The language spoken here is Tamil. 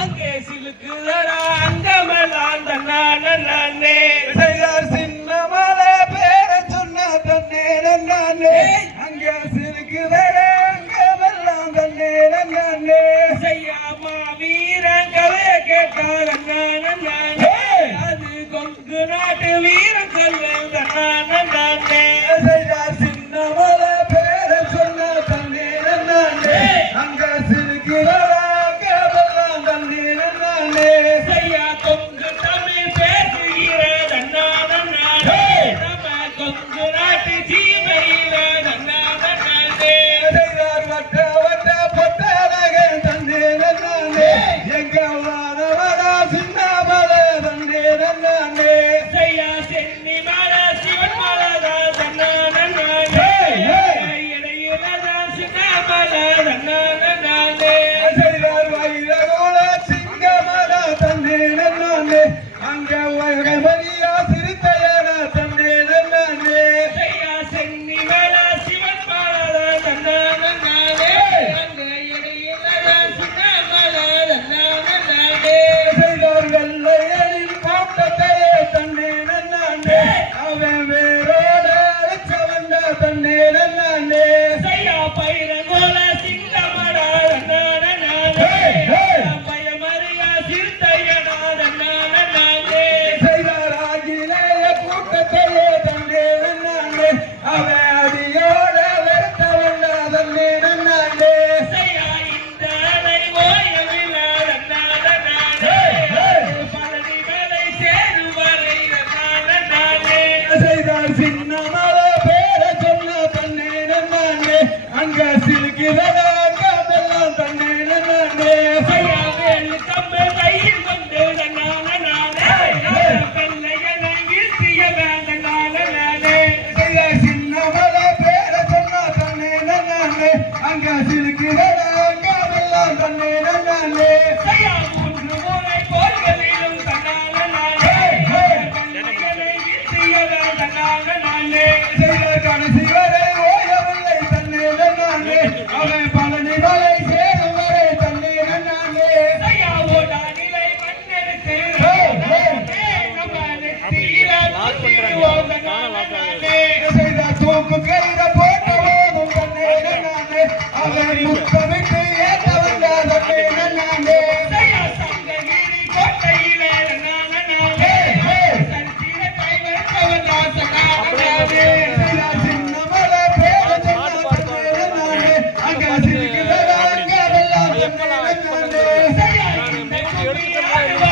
அங்கே சிலுக்குதடா அங்கமெல்லாம் தன்னான நானே செய்தார் சின்ன மலை பேர சொன்னா தன்னே நானே அங்கே சிலுக்குதடா அங்கமெல்லாம் தன்னே நானே செய்யாமா வீரன் கதைய கேட்டார் நானே அங்க சிலுக்கு தன்னை நன்னே